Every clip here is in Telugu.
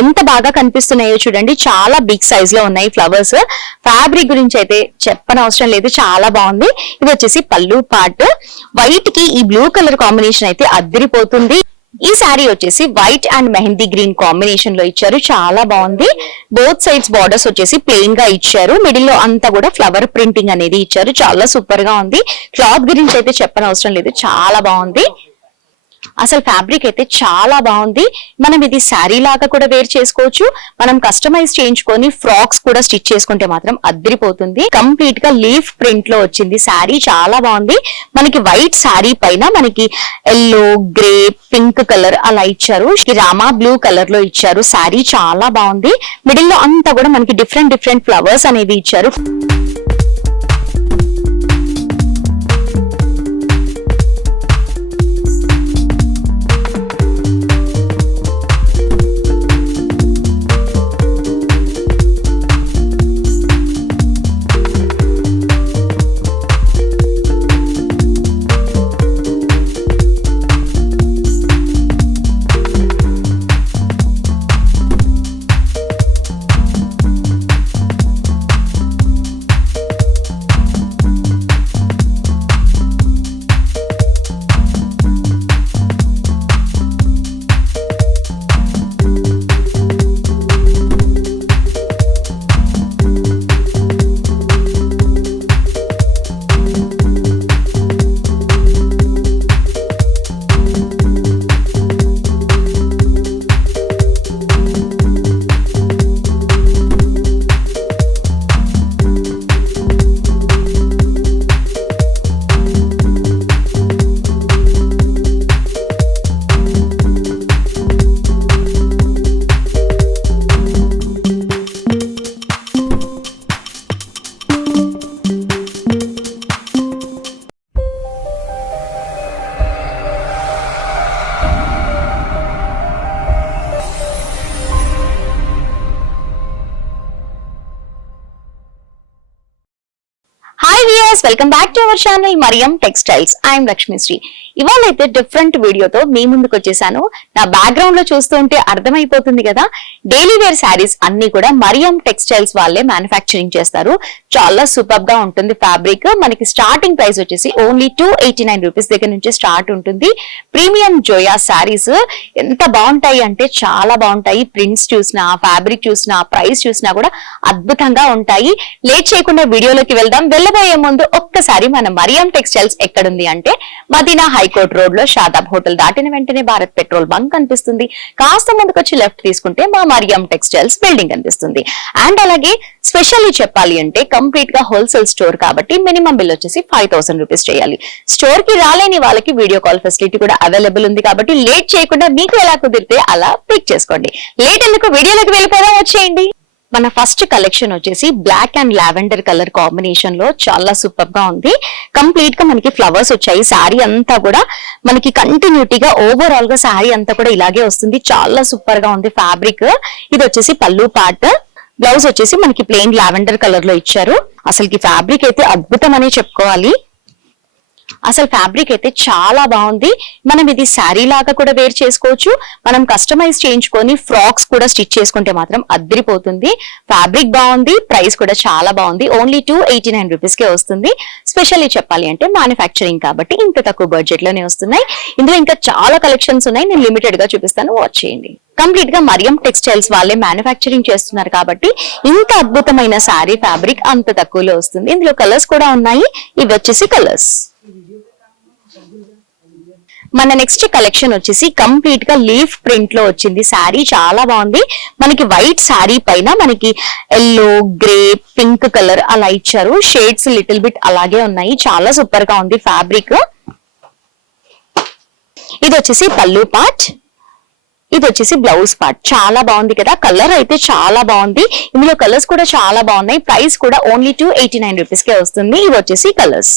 ఎంత బాగా కనిపిస్తున్నాయో చూడండి. చాలా బిగ్ సైజ్ లో ఉన్నాయి ఫ్లవర్స్. ఫ్యాబ్రిక్ గురించి అయితే చెప్పనవసరం లేదు, చాలా బాగుంది. ఇది వచ్చేసి పళ్ళు పార్ట్. వైట్ కి ఈ బ్లూ కలర్ కాంబినేషన్ అయితే అద్దరిపోతుంది. ఈ శారీ వచ్చేసి white and mehndi green combination లో ఇచ్చారు, చాలా బాగుంది. బోత్ సైడ్స్ బార్డర్స్ వచ్చేసి ప్లెయిన్ గా ఇచ్చారు, మిడిల్ లో అంతా కూడా ఫ్లవర్ ప్రింటింగ్ అనేది ఇచ్చారు, చాలా సూపర్ గా ఉంది. క్లాత్ గురించి అయితే చెప్పనవసరం లేదు, చాలా బాగుంది. అసలు ఫ్యాబ్రిక్ అయితే చాలా బాగుంది. మనం ఇది శారీ లాగా కూడా వేర్ చేసుకోవచ్చు, మనం కస్టమైజ్ చేయించుకొని ఫ్రాక్స్ కూడా స్టిచ్ చేసుకుంటే మాత్రం అద్దరిపోతుంది. కంప్లీట్ గా లీఫ్ ప్రింట్ లో వచ్చింది శారీ, చాలా బాగుంది. మనకి వైట్ శారీ పైన మనకి ఎల్లో, గ్రే, పింక్ కలర్ అలా ఇచ్చారు. రామా బ్లూ కలర్ లో ఇచ్చారు. శారీ చాలా బాగుంది. మిడిల్ లో అంతా కూడా మనకి డిఫరెంట్ డిఫరెంట్ ఫ్లవర్స్ అనేవి ఇచ్చారు. Welcome back to our channel Mariyam textiles. I'm Lakshmishri. ఇవాళ అయితే డిఫరెంట్ వీడియోతో మీ ముందుకు వచ్చేసాను. నా బ్యాక్గ్రౌండ్ లో చూస్తూ ఉంటే అర్థమైపోతుంది కదా, డైలీ వేర్ శారీస్ అన్ని కూడా మరియం టెక్స్టైల్స్ వాళ్ళే మ్యానుఫ్యాక్చరింగ్ చేస్తారు. చాలా సూపర్ గా ఉంటుంది ఫ్యాబ్రిక్. మనకి స్టార్టింగ్ ప్రైస్ వచ్చేసి ఓన్లీ 289 రూపీస్ దగ్గర నుంచి స్టార్ట్ ఉంటుంది. ప్రీమియం జోయా శారీస్ ఎంత బాగుంటాయి అంటే చాలా బాగుంటాయి. ప్రింట్స్ చూసినా, ఫ్యాబ్రిక్ చూసినా, ప్రైస్ చూసినా కూడా అద్భుతంగా ఉంటాయి. లేట్ చేయకుండా వీడియోలోకి వెళ్దాం. వెళ్ళబోయే ముందు ఒక్కసారి మన మరియం టెక్స్టైల్స్ ఎక్కడుంది అంటే మదీనా హైకోర్ట్ రోడ్ లో షాదాబ్ హోటల్ దాటిన వెంటనే భారత్ పెట్రోల్ బంక్ కనిపిస్తుంది. కాస్త ముందుకు వచ్చి లెఫ్ట్ తీసుకుంటే మా మరియం టెక్స్టైల్స్ బిల్డింగ్ కనిపిస్తుంది. అండ్ అలాగే స్పెషల్లీ చెప్పాలి అంటే కంప్లీట్ గా హోల్సేల్ స్టోర్ కాబట్టి మినిమం బిల్ వచ్చేసి 5000 రూపీస్ చేయాలి. స్టోర్ కి రాలేని వాళ్ళకి వీడియో కాల్ ఫెసిలిటీ కూడా అవైలబుల్ ఉంది కాబట్టి లేట్ చేయకుండా మీకు ఎలా కుదిరితే అలా పిక్ చేసుకోండి. లేట్ ఎందుకు, వీడియోలోకి వెళ్ళిపోదాం, వచ్చేయండి. మన ఫస్ట్ కలెక్షన్ వచ్చేసి black and lavender colour combination లో చాలా సూపర్ గా ఉంది. కంప్లీట్ గా మనకి ఫ్లవర్స్ వచ్చాయి. శారీ అంతా కూడా మనకి కంటిన్యూటీగా ఓవరాల్ గా శారీ అంతా కూడా ఇలాగే వస్తుంది. చాలా సూపర్ గా ఉంది ఫ్యాబ్రిక్. ఇది వచ్చేసి పళ్ళు పార్ట్. బ్లౌజ్ వచ్చేసి మనకి ప్లెయిన్ లావెండర్ కలర్ లో ఇచ్చారు. అసలుకి ఫ్యాబ్రిక్ అయితే అద్భుతం అనే చెప్పుకోవాలి. అసలు ఫ్యాబ్రిక్ అయితే చాలా బాగుంది. మనం ఇది శారీ లాగా కూడా వేర్ చేసుకోవచ్చు, మనం కస్టమైజ్ చేయించుకొని ఫ్రాక్స్ కూడా స్టిచ్ చేసుకుంటే మాత్రం అద్దరిపోతుంది. ఫ్యాబ్రిక్ బాగుంది, ప్రైస్ కూడా చాలా బాగుంది. ఓన్లీ 289 రూపీస్ కే వస్తుంది. స్పెషల్లీ చెప్పాలి అంటే మ్యానుఫ్యాక్చరింగ్ కాబట్టి ఇంత తక్కువ బడ్జెట్ లోనే వస్తున్నాయి. ఇందులో ఇంకా చాలా కలెక్షన్స్ ఉన్నాయి, నేను లిమిటెడ్ గా చూపిస్తాను, వాచ్ చేయండి. కంప్లీట్ గా మరియం టెక్స్టైల్స్ వాళ్ళే మ్యానుఫ్యాక్చరింగ్ చేస్తున్నారు కాబట్టి ఇంత అద్భుతమైన శారీ ఫ్యాబ్రిక్ అంత తక్కువలో వస్తుంది. ఇందులో కలర్స్ కూడా ఉన్నాయి. ఇవి వచ్చేసి కలర్స్. మన నెక్స్ట్ కలెక్షన్ వచ్చేసి కంప్లీట్ గా లీఫ్ ప్రింట్ లో వచ్చింది. శారీ చాలా బాగుంది. మనకి వైట్ శారీ పైన మనకి ఎల్లో, గ్రే, పింక్ కలర్ అలా ఇచ్చారు. షేడ్స్ లిటిల్ బిట్ అలాగే ఉన్నాయి. చాలా సూపర్ గా ఉంది ఫ్యాబ్రిక్. ఇది వచ్చేసి పళ్ళు పార్ట్. ఇది వచ్చేసి బ్లౌజ్ పార్ట్. చాలా బాగుంది కదా, కలర్ అయితే చాలా బాగుంది. ఇందులో కలర్స్ కూడా చాలా బాగున్నాయి. ప్రైస్ కూడా ఓన్లీ 289 రూపీస్ కే వస్తుంది. ఇవి వచ్చేసి కలర్స్.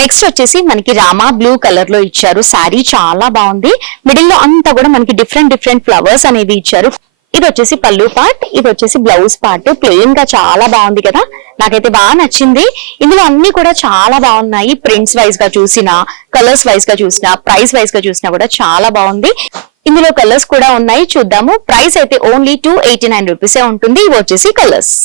నెక్స్ట్ వచ్చేసి మనకి రామా బ్లూ కలర్ లో ఇచ్చారు. శారీ చాలా బాగుంది. మిడిల్ లో అంతా కూడా మనకి డిఫరెంట్ డిఫరెంట్ ఫ్లవర్స్ అనేవి ఇచ్చారు. ఇది వచ్చేసి పళ్ళు పార్ట్. ఇది వచ్చేసి బ్లౌజ్ పార్ట్. ప్లెయిన్ గా చాలా బాగుంది కదా, నాకైతే బాగా నచ్చింది. ఇందులో అన్ని కూడా చాలా బాగున్నాయి. ప్రింట్స్ వైజ్ గా చూసినా, కలర్స్ వైజ్ గా చూసినా, ప్రైస్ వైజ్ గా చూసినా కూడా చాలా బాగుంది. ఇందులో కలర్స్ కూడా ఉన్నాయి, చూద్దాము. ప్రైస్ అయితే ఓన్లీ 289 రూపీసే ఉంటుంది. ఇవి వచ్చేసి కలర్స్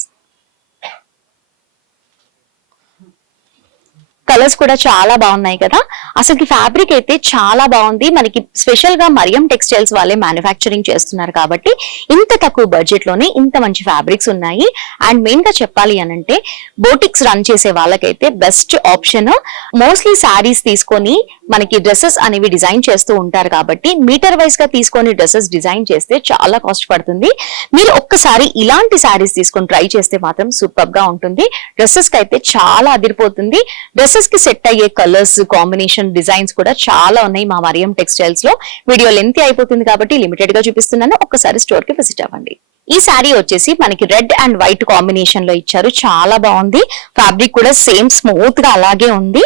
కూడా చాలా బాగున్నాయి కదా. అసలు ఫ్యాబ్రిక్ అయితే చాలా బాగుంది. మనకి స్పెషల్ గా మరియం టెక్స్టైల్స్ వాళ్ళే మ్యానుఫ్యాక్చరింగ్ చేస్తున్నారు కాబట్టి ఇంత తక్కువ బడ్జెట్ లోనే ఇంత మంచి ఫ్యాబ్రిక్స్ ఉన్నాయి. అండ్ మెయిన్ గా చెప్పాలి అనంటే బోటిక్స్ రన్ చేసే వాళ్ళకైతే బెస్ట్ ఆప్షన్. మోస్ట్లీ శారీస్ తీసుకొని మనకి డ్రెస్సెస్ అనేవి డిజైన్ చేస్తూ ఉంటారు కాబట్టి మీటర్ వైజ్ గా తీసుకొని డ్రెస్సెస్ డిజైన్ చేస్తే చాలా కాస్ట్ పడుతుంది. మీరు ఒక్కసారి ఇలాంటి శారీస్ తీసుకొని ట్రై చేస్తే మాత్రం సూపర్ గా ఉంటుంది. డ్రెస్సెస్ కి అయితే చాలా అదిరిపోతుంది. డ్రెస్సెస్ కి సెట్ అయ్యే కలర్స్ కాంబినేషన్ డిజైన్స్ కూడా చాలా ఉన్నాయి మా మరియం టెక్స్టైల్స్ లో. వీడియో లెంత్ అయిపోతుంది కాబట్టి లిమిటెడ్ గా చూపిస్తున్నాను, ఒక్కసారి స్టోర్ కి విజిట్ అవ్వండి. ఈ శారీ వచ్చేసి మనకి రెడ్ అండ్ వైట్ కాంబినేషన్ లో ఇచ్చారు, చాలా బాగుంది. ఫ్యాబ్రిక్ కూడా సేమ్ స్మూత్ గా అలాగే ఉంది.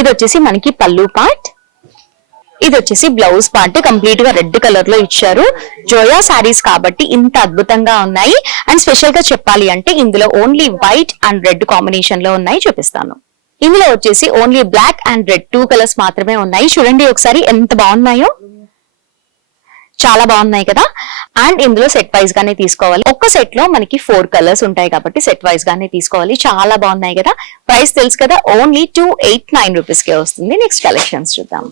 ఇది వచ్చేసి మనకి పళ్ళు పార్ట్, ఇది వచ్చేసి బ్లౌజ్ పార్ట్ కంప్లీట్ గా రెడ్ కలర్ లో ఇచ్చారు. జోయా శారీస్ కాబట్టి ఇంత అద్భుతంగా ఉన్నాయి. అండ్ స్పెషల్ గా చెప్పాలి అంటే ఇందులో only white and red combination లో ఉన్నాయి, చూపిస్తాను. ఇందులో వచ్చేసి only black and red 2 colours మాత్రమే ఉన్నాయి. చూడండి ఒకసారి ఎంత బాగున్నాయో, చాలా బాగున్నాయి కదా. అండ్ ఇందులో సెట్ వైజ్ గానే తీసుకోవాలి. ఒక్క సెట్ లో మనకి 4 కలర్స్ ఉంటాయి కాబట్టి సెట్ వైజ్ గానే తీసుకోవాలి. చాలా బాగున్నాయి కదా. ప్రైస్ తెలుసు కదా, ఓన్లీ 289 రూపీస్ కే వస్తుంది. నెక్స్ట్ కలెక్షన్స్ చూద్దాం.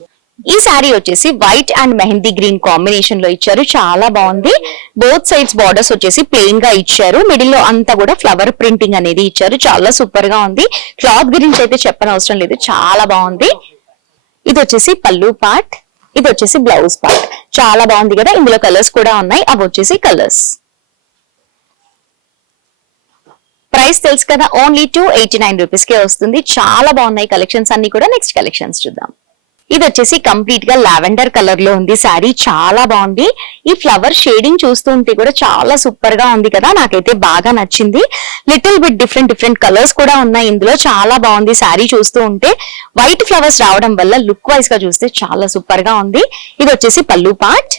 ఈ శారీ వచ్చేసి white and mehndi green combination లో ఇచ్చారు, చాలా బాగుంది. బోత్ సైడ్స్ బార్డర్స్ వచ్చేసి ప్లెయిన్ గా ఇచ్చారు, మిడిల్ లో అంతా కూడా ఫ్లవర్ ప్రింటింగ్ అనేది ఇచ్చారు, చాలా సూపర్ గా ఉంది. క్లాత్ గురించి అయితే చెప్పనవసరం లేదు, చాలా బాగుంది. ఇది వచ్చేసి పళ్ళు పార్ట్, ఇది వచ్చేసి బ్లౌజ్ పార్ట్, చాలా బాగుంది కదా. ఇందులో కలర్స్ కూడా ఉన్నాయి, అవి వచ్చేసి కలర్స్. ప్రైస్ తెలుసు కదా, ఓన్లీ 289 రూపీస్ కే వస్తుంది. చాలా బాగున్నాయి కలెక్షన్స్ అన్ని కూడా. నెక్స్ట్ కలెక్షన్స్ చూద్దాం. ఇది వచ్చేసి కంప్లీట్ గా లావెండర్ కలర్ లో ఉంది శారీ, చాలా బాగుంది. ఈ ఫ్లవర్ షేడింగ్ చూస్తుంటే కూడా చాలా సూపర్ గా ఉంది కదా, నాకైతే బాగా నచ్చింది. లిటిల్ బిట్ డిఫరెంట్ కలర్స్ కూడా ఉన్నాయి ఇందులో, చాలా బాగుంది శారీ చూస్తూ ఉంటే. వైట్ ఫ్లవర్స్ రావడం వల్ల లుక్ వైజ్ గా చూస్తే చాలా సూపర్ గా ఉంది. ఇది వచ్చేసి పళ్ళు పార్ట్,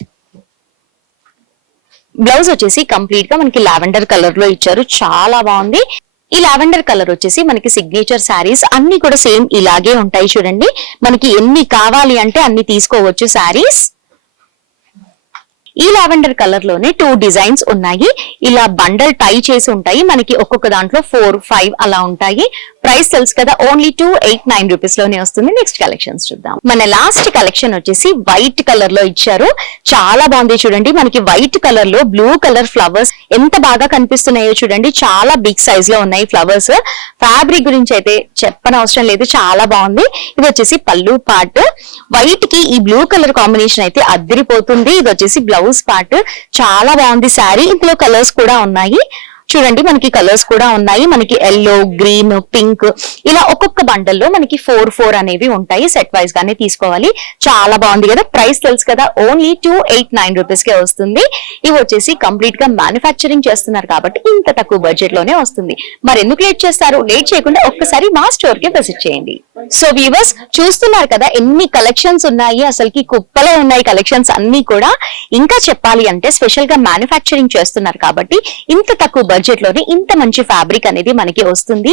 బ్లౌజ్ వచ్చేసి కంప్లీట్ గా మనకి లావెండర్ కలర్ లో ఇచ్చారు, చాలా బాగుంది. ఈ లావెండర్ కలర్ వచ్చేసి మనకి సిగ్నేచర్ శారీస్ అన్ని కూడా సేమ్ ఇలాగే ఉంటాయి. చూడండి మనకి ఎన్ని కావాలి అంటే అన్ని తీసుకోవచ్చు శారీస్. ఈ లావెండర్ కలర్ లోనే 2 డిజైన్స్ ఉన్నాయి. ఇలా బండల్ టై చేసి ఉంటాయి, మనకి ఒక్కొక్క దాంట్లో 4, 5 అలా ఉంటాయి. ప్రైస్ తెలుసు కదా, ఓన్లీ 289 రూపీస్ లోనే వస్తుంది. నెక్స్ట్ కలెక్షన్స్ చూద్దాం. మన లాస్ట్ కలెక్షన్ వచ్చేసి వైట్ కలర్ లో ఇచ్చారు, చాలా బాగుంది. చూడండి మనకి వైట్ కలర్ లో బ్లూ కలర్ ఫ్లవర్స్ ఎంత బాగా కనిపిస్తున్నాయో చూడండి, చాలా బిగ్ సైజ్ లో ఉన్నాయి ఫ్లవర్స్. ఫ్యాబ్రిక్ గురించి అయితే చెప్పనవసరం లేదు, చాలా బాగుంది. ఇది వచ్చేసి పళ్ళు పార్ట్, వైట్ కి ఈ బ్లూ కలర్ కాంబినేషన్ అయితే అద్దరిపోతుంది. ఇది వచ్చేసి బ్లౌజ్ పార్ట్, చాలా బాగుంది శారీ. ఇందులో కలర్స్ కూడా ఉన్నాయి, చూడండి మనకి కలర్స్ కూడా ఉన్నాయి. మనకి ఎల్లో, గ్రీన్, పింక్ ఇలా ఒక్కొక్క బండల్లో మనకి 4 అనేవి ఉంటాయి. సెట్ వైజ్ గానే తీసుకోవాలి, చాలా బాగుంది కదా. ప్రైస్ తెలుసు కదా, ఓన్లీ 289 రూపీస్ కే వస్తుంది. ఇవి వచ్చేసి కంప్లీట్ గా మ్యానుఫ్యాక్చరింగ్ చేస్తున్నారు కాబట్టి ఇంత తక్కువ బడ్జెట్ లోనే వస్తుంది. మరి ఎందుకు లేట్ చేస్తారు? లేట్ చేయకుండా ఒక్కసారి మా స్టోర్ కి విజిట్ చేయండి. సో వ్యూవర్స్ చూస్తున్నారు కదా ఎన్ని కలెక్షన్స్ ఉన్నాయి, అసలుకి కుప్పలో ఉన్నాయి కలెక్షన్స్ అన్ని కూడా. ఇంకా చెప్పాలి అంటే స్పెషల్ గా మ్యానుఫ్యాక్చరింగ్ చేస్తున్నారు కాబట్టి ఇంత తక్కువ బడ్జెట్ లోనే ఇంత మంచి ఫ్యాబ్రిక్ అనేది మనకి వస్తుంది.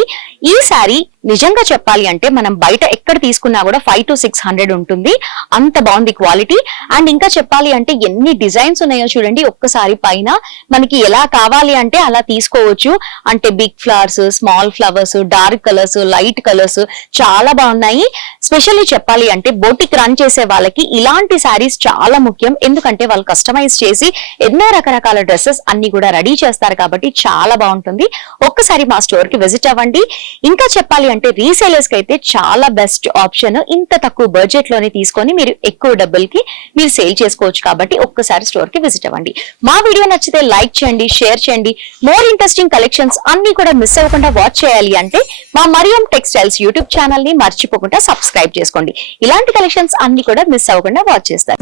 ఈ శారీ నిజంగా చెప్పాలి అంటే మనం బయట ఎక్కడ తీసుకున్నా కూడా 500 to 600 ఉంటుంది, అంత బాగుంది క్వాలిటీ. అండ్ ఇంకా చెప్పాలి అంటే ఎన్ని డిజైన్స్ ఉన్నాయో చూడండి, ఒక్కసారి పైన మనకి ఎలా కావాలి అంటే అలా తీసుకోవచ్చు. అంటే big flowers, small flowers, dark colours, light colours చాలా బాగున్నాయి. స్పెషల్లీ చెప్పాలి అంటే బోటిక్ రన్ చేసే వాళ్ళకి ఇలాంటి శారీస్ చాలా ముఖ్యం, ఎందుకంటే వాళ్ళు కస్టమైజ్ చేసి ఎన్నో రకరకాల డ్రెస్సెస్ అన్ని కూడా రెడీ చేస్తారు కాబట్టి చాలా బాగుంటుంది. ఒక్కసారి మా స్టోర్ కి విజిట్ అవ్వండి. ఇంకా చెప్పాలి అంటే రీసేలర్స్ కి అయితే చాలా బెస్ట్ ఆప్షన్. ఇంత తక్కువ బడ్జెట్ లోనే తీసుకొని మీరు ఎక్కువ డబ్బులకి మీరు సేల్ చేసుకోవచ్చు కాబట్టి ఒక్కసారి స్టోర్ కి విజిట్ అవ్వండి. మా వీడియో నచ్చితే లైక్ చేయండి, షేర్ చేయండి. మోర్ ఇంట్రెస్టింగ్ కలెక్షన్స్ అన్ని కూడా మిస్ అవ్వకుండా వాచ్ చేయాలి అంటే మా మరియం టెక్స్టైల్స్ యూట్యూబ్ ఛానల్ ని మర్చిపోకుండా సబ్స్క్రైబ్ చేసుకోండి. ఇలాంటి కలెక్షన్స్ అన్ని కూడా మిస్ అవ్వకుండా వాచ్ చేస్తారు.